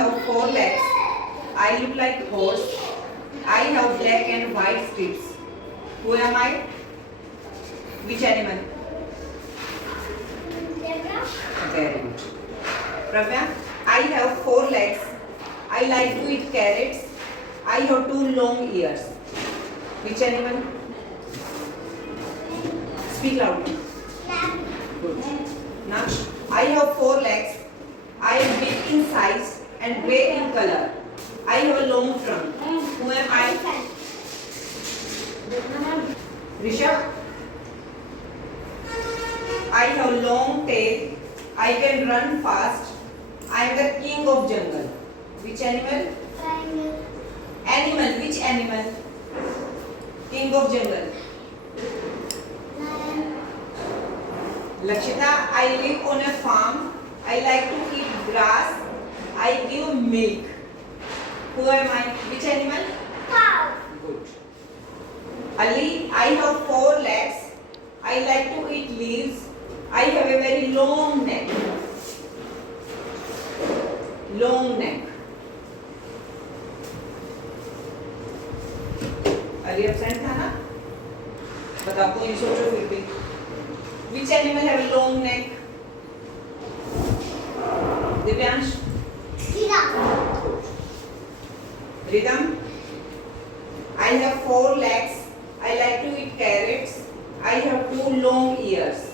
have four legs. I look like horse. I have black and white stripes. Who am I? Which animal? Very good. Pravya, I have four legs. I like to eat carrots. I have two long ears. Which animal? Speak loudly. Good. Now, I have four legs. I am big in size and grey in color. I have a long trunk. Who am I? Rishabh? I have long tail. I can run fast. I am the king of jungle. Which animal? Animal. Which animal? King of jungle. Lakshita, I live on a farm. I like to eat grass. I give milk. Who am I? Which animal? Cow. Good. Ali, I have four legs. I like to eat leaves. I have a very long neck. Long neck. Ali absent था ना? बताओ कोई सोचो फिर भी. Which animal have a long neck? Divyansh? Giraffe. Rhythm? I have four legs. I like to eat carrots. I have two long ears.